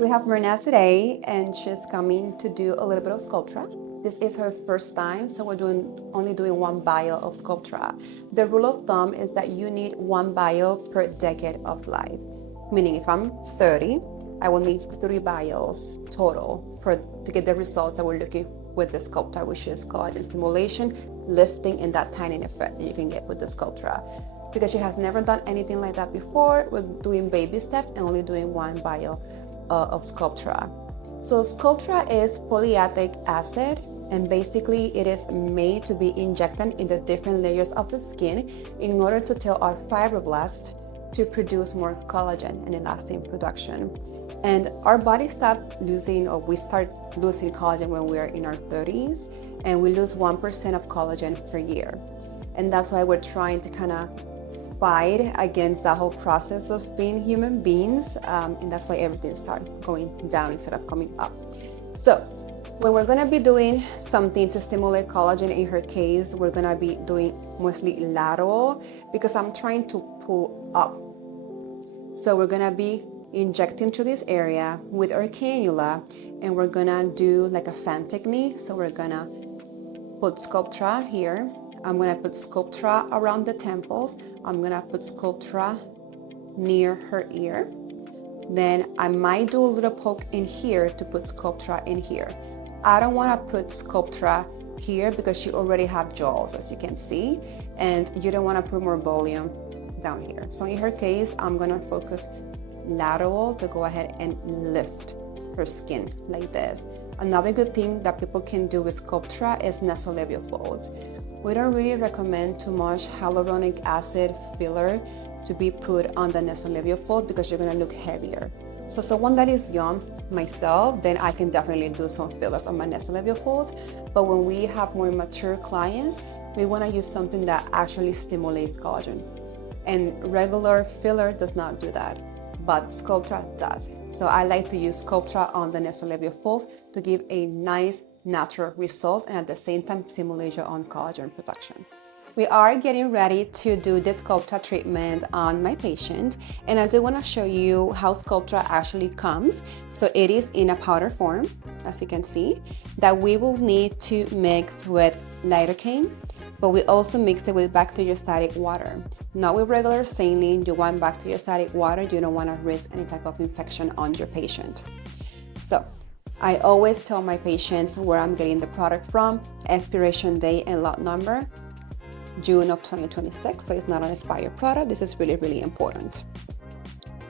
We have Myrna today, and she's coming to do a little bit of Sculptra. This is her first time, so we're only doing one bio of Sculptra. The rule of thumb is that you need one bio per decade of life. Meaning, if I'm 30, I will need 3 bios total to get the results that we're looking with the Sculptra, which is collagen stimulation, lifting, and that tiny effect that you can get with the Sculptra. Because she has never done anything like that before, we're doing baby steps and only doing one bio of Sculptra. So Sculptra is polyitic acid, and basically it is made to be injected in the different layers of the skin in order to tell our fibroblasts to produce more collagen and elastin production. And our body we start losing collagen when we are in our 30s, and we lose 1% of collagen per year. And that's why we're trying to kind of fight against that whole process of being human beings, and that's why everything starts going down instead of coming up. So when we're going to be doing something to stimulate collagen, in her case we're going to be doing mostly lateral because I'm trying to pull up. So we're going to be injecting to this area with our cannula, and we're going to do like a fan technique. So we're going to put Sculptra here. I'm going to put Sculptra around the temples. I'm going to put Sculptra near her ear. Then I might do a little poke in here to put Sculptra in here. I don't want to put Sculptra here because she already have jaws, as you can see, and you don't want to put more volume down here. So in her case, I'm going to focus lateral to go ahead and lift her skin like this. Another good thing that people can do with Sculptra is nasolabial folds. We don't really recommend too much hyaluronic acid filler to be put on the nasolabial fold because you're going to look heavier. So someone that is young, myself, then I can definitely do some fillers on my nasolabial folds. But when we have more mature clients, we want to use something that actually stimulates collagen. And regular filler does not do that, but Sculptra does. So I like to use Sculptra on the nasolabial folds to give a nice natural result and at the same time stimulation on collagen production. We are getting ready to do this Sculptra treatment on my patient, and I do want to show you how Sculptra actually comes. So it is in a powder form, as you can see, that we will need to mix with lidocaine, but we also mix it with bacteriostatic water. Not with regular saline. You want bacteriostatic water. You don't want to risk any type of infection on your patient. So I always tell my patients where I'm getting the product from, expiration date and lot number, June of 2026, so it's not an expired product. This is really, really important.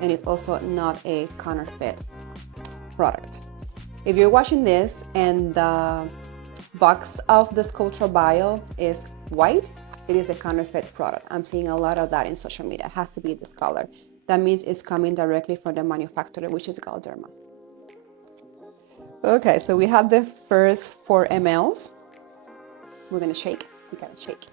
And it's also not a counterfeit product. If you're watching this and the box of the Sculptra Bio is white, it is a counterfeit product. I'm seeing a lot of that in social media. It has to be this color. That means it's coming directly from the manufacturer, which is Galderma. Okay, so we have the first 4 mLs. We're gonna shake. We gotta shake.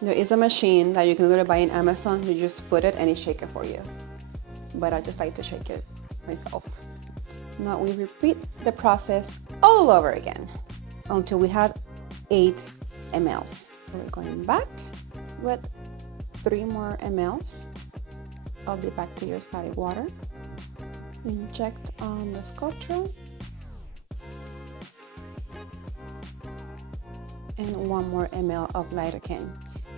There is a machine that you can literally buy in Amazon. You just put it and it shakes it for you. But I just like to shake it myself. Now we repeat the process all over again until we have 8 mLs. We're going back with 3 more mLs of the bacteriostatic water. Inject on the Sculptra. And 1 more ml of lidocaine.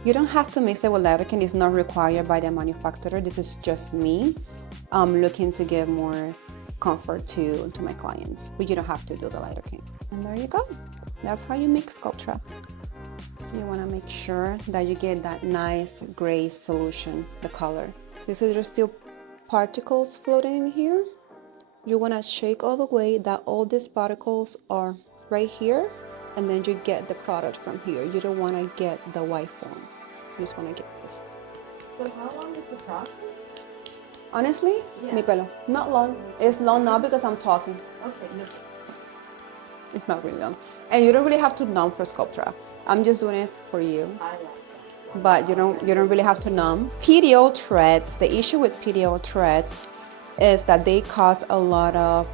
You don't have to mix it with lidocaine. It's not required by the manufacturer. This is just me looking to give more comfort to my clients, but you don't have to do the lidocaine. And there you go. That's how you make Sculptra. So you want to make sure that you get that nice gray solution, the color. So you see there's still particles floating in here. You want to shake all the way that all these particles are right here, and then you get the product from here. You don't want to get the white form. You just want to get this. So how long is the process? Honestly, mi pelo, not long. It's long now because I'm talking. Okay, no. It's not really long. And you don't really have to numb for Sculptra. I'm just doing it for you. I like that. But you don't really have to numb. PDO threads, the issue with PDO threads is that they cause a lot of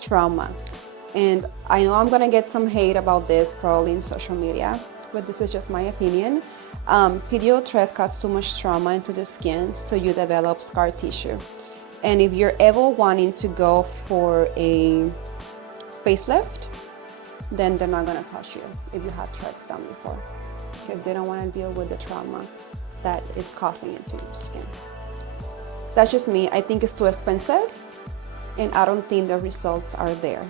trauma. And I know I'm gonna get some hate about this probably in social media. but this is just my opinion. Perio stress causes too much trauma into the skin, so you develop scar tissue. And if you're ever wanting to go for a facelift, then they're not gonna touch you if you have threads done before, because they don't want to deal with the trauma that is causing it to your skin. That's just me. I think it's too expensive, and I don't think the results are there.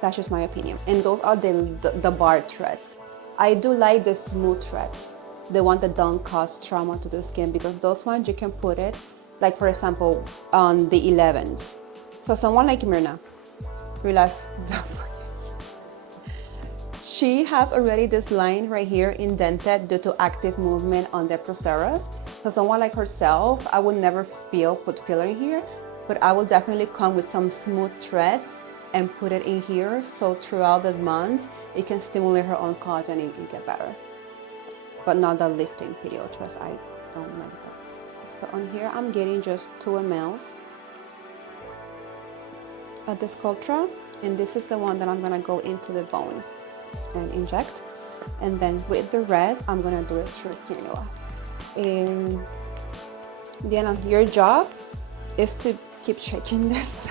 That's just my opinion. And those are the bar threads. I do like the smooth threads, the one that don't cause trauma to the skin, because those ones you can put it, like for example, on the 11s. So someone like Myrna, realize, she has already this line right here indented due to active movement on the proceras. So someone like herself, I would never put filler in here, but I will definitely come with some smooth threads and put it in here, so throughout the months it can stimulate her own collagen and get better. But not the lifting video threads, I don't like those. So on here I'm getting just 2 mLs of the Sculptra, and this is the one that I'm gonna go into the bone and inject, and then with the rest I'm gonna do it through cannula. And Diana, your job is to keep shaking this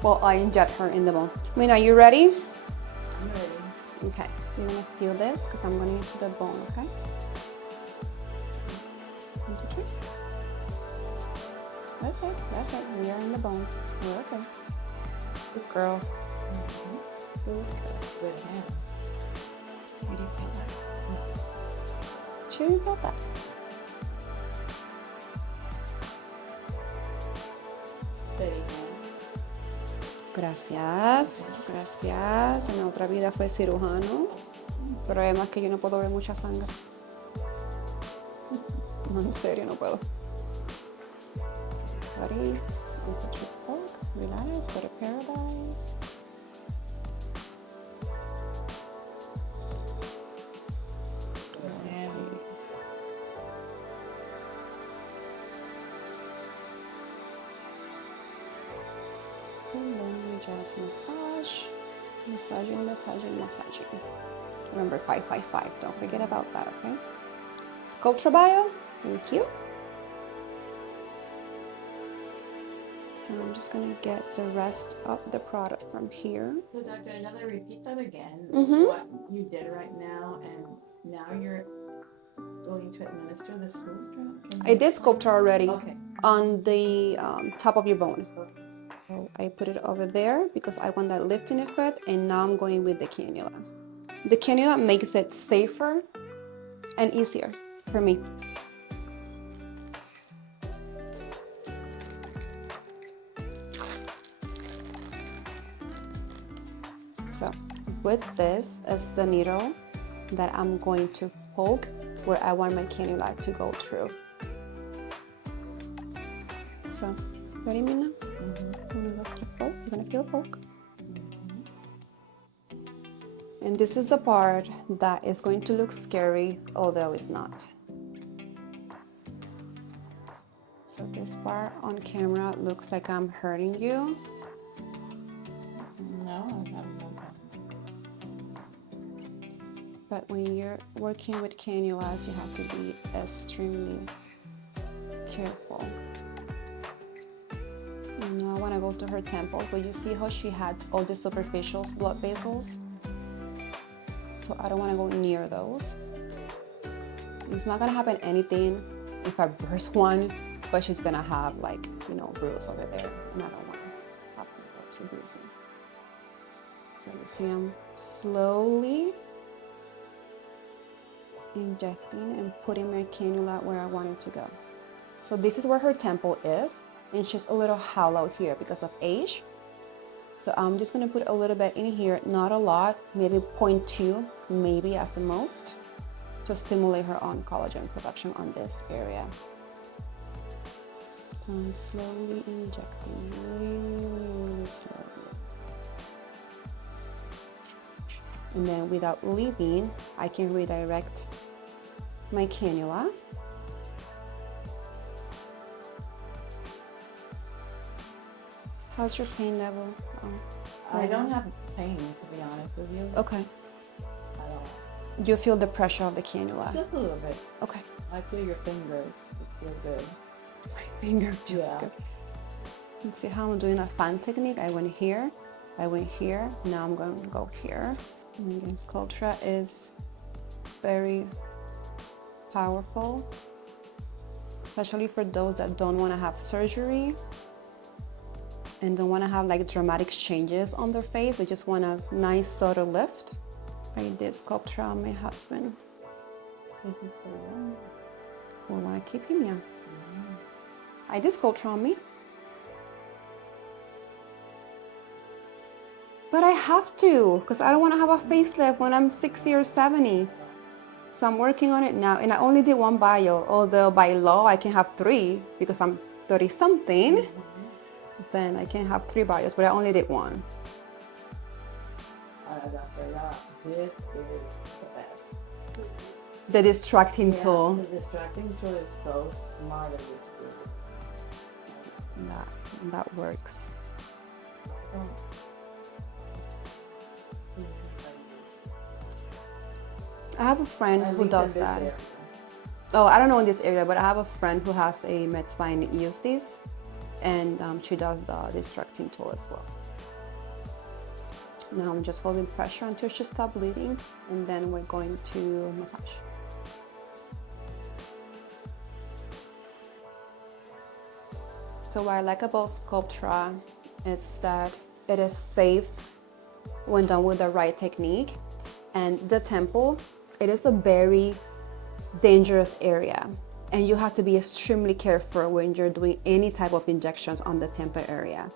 while I inject her in the bone. Mina, are you ready? I'm ready. Okay, you're gonna feel this because I'm going into the bone, okay? 1, 2, 3. That's it. We are in the bone. We're okay. Good girl. Good girl. Good hand. How do you feel that? Sure you felt that? Steady hand. Gracias. En otra vida fue cirujano, pero además que yo no puedo ver mucha sangre. No, en serio, no puedo. Ready? Don't touch your fork. Relax. Go to paradise. Good hand. And then we just massage. Remember 555. Don't forget about that, okay? Sculptra Bio. Thank you. So I'm just gonna get the rest of the product from here. So Doctor, I'm gonna repeat that again. Mhm. What you did right now, and now you're going to administer the Sculptra? I did Sculptra already Okay. on the top of your bone. So I put it over there because I want that lifting effect, and now I'm going with the cannula. The cannula makes it safer and easier for me. So with this is the needle that I'm going to poke where I want my cannula to go through. So, ready, Mina? You're gonna feel a poke. And this is the part that is going to look scary, although it's not. So this part on camera looks like I'm hurting you. No, I haven't done that. But when you're working with cannulas, you have to be extremely careful. Now I want to go to her temple, but you see how she has all the superficial blood vessels? So I don't want to go near those. It's not going to happen anything if I burst one, but she's going to have, like, you know, bruise over there, and I don't want to happen to bruising. So you see I'm slowly injecting and putting my cannula where I want it to go. So this is where her temple is, and she's a little hollow here because of age. So I'm just gonna put a little bit in here, not a lot, maybe 0.2, maybe as the most, to stimulate her own collagen production on this area. So I'm slowly injecting, really slowly. And then without leaving, I can redirect my cannula. How's your pain level? I don't have pain, to be honest with you. Okay. I don't. You feel the pressure of the cannula? Just a little bit. Okay. I feel your fingers. It feels good. My finger feels Yeah. good. You see how I'm doing a fan technique? I went here, I went here, now I'm going to go here. And again, Sculptra is very powerful, especially for those that don't want to have surgery and don't want to have like dramatic changes on their face. They just want a nice subtle lift. I did Sculptra on my husband. Thank you so much. We want to keep him young. I did Sculptra on me. But I have to, because I don't want to have a facelift when I'm 60 or 70. So I'm working on it now, and I only did one bio, although by law I can have 3 because I'm 30 something. Then I can have 3 bios, but I only did 1. After that, this is the best. The distracting tool. The distracting tool is so smart and it's good. That works. I have a friend who does that. Oh, I don't know in this area, but I have a friend who has a MedSpa and uses this, and she does the distracting tool as well. Now I'm just holding pressure until she stops bleeding, and then we're going to massage. So what I like about Sculptra is that it is safe when done with the right technique, and the temple, it is a very dangerous area, and you have to be extremely careful when you're doing any type of injections on the temple area.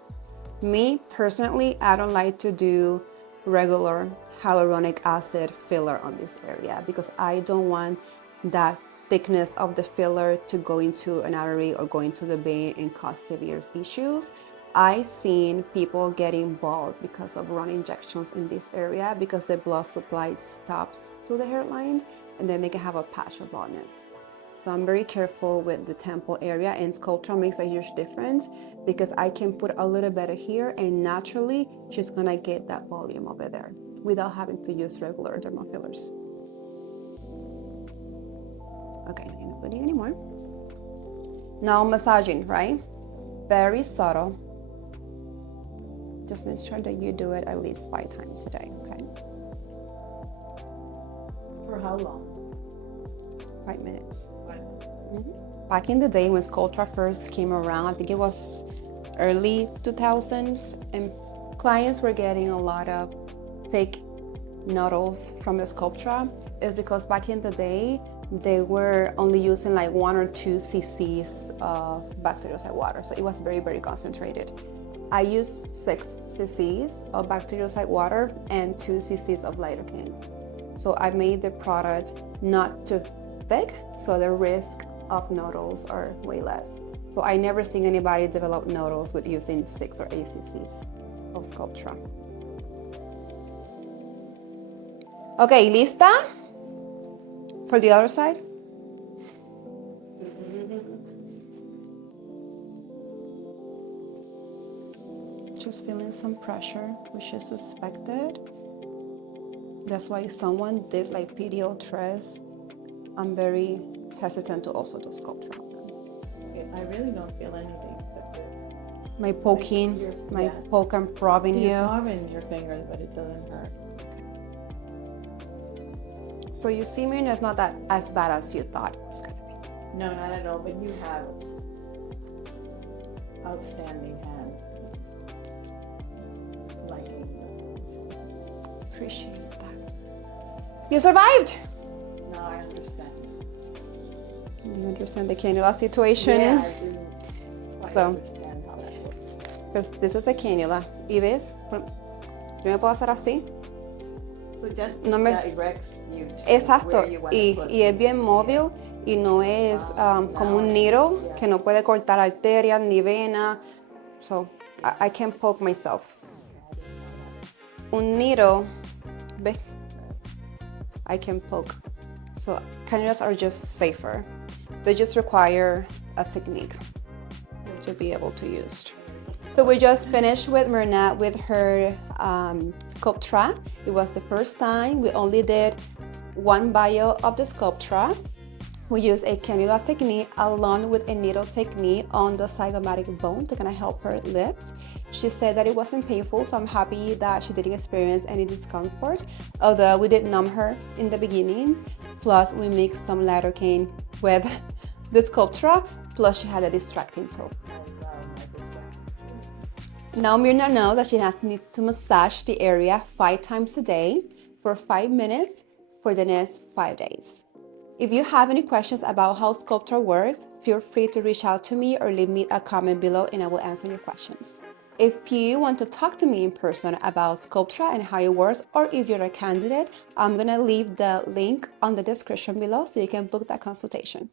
Me personally, I don't like to do regular hyaluronic acid filler on this area because I don't want that thickness of the filler to go into an artery or go into the vein and cause severe issues. I've seen people getting bald because of running injections in this area because the blood supply stops to the hairline, and then they can have a patch of baldness. So I'm very careful with the temple area, and Sculptra makes a huge difference because I can put a little better here, and naturally she's gonna get that volume over there without having to use regular dermal fillers. Okay, I'm not putting anymore. Now massaging, right? Very subtle. Just make sure that you do it at least 5 times a day, okay? For how long? 5 minutes. 5 minutes. Back in the day when Sculptra first came around, I think it was early 2000s, and clients were getting a lot of fake noodles from the Sculptra. It's because back in the day, they were only using like 1 or 2 cc's of bacteriocide water. So it was very, very concentrated. I used 6 cc's of bacteriocide water and 2 cc's of lidocaine. So I made the product not too thick, so the risk of nodules are way less. So I never seen anybody develop nodules with using 6 or 8 cc's of Sculptra. Okay, lista? For the other side? Just feeling some pressure, which is suspected. That's why if someone did like PDO tres, I'm very hesitant to also do Sculptra. Okay, I really don't feel anything. My poking, poke and probing you. You're probing your fingers, but it doesn't hurt. So you see me, and it's not that as bad as you thought it was gonna be. No, not at all, but you have outstanding hands. Appreciate that. You survived! No, I understand. You understand the cannula situation? Yeah, I do. I So, understand how that works. because this is a cannula. ¿Y ves? Yo me puedo hacer así. So just No me- directs you to Exacto. where you want to put Y es it. bien móvil y no es como un needle que no puede cortar arterias ni venas. So, I can poke myself. Un needle, ¿ves? I can poke. So cannulas are just safer. They just require a technique to be able to use. So we just finished with Myrna with her Sculptra. It was the first time. We only did 1 vial of the Sculptra. We use a cannula technique along with a needle technique on the zygomatic bone to kind of help her lift. She said that it wasn't painful, so I'm happy that she didn't experience any discomfort, although we did numb her in the beginning. Plus, we mixed some lidocaine with the Sculptra, plus she had a distracting toe. Now Mirna knows that she needs to massage the area 5 times a day for 5 minutes for the next 5 days. If you have any questions about how Sculptra works, feel free to reach out to me or leave me a comment below and I will answer your questions. If you want to talk to me in person about Sculptra and how it works, or if you're a candidate, I'm gonna leave the link on the description below so you can book that consultation.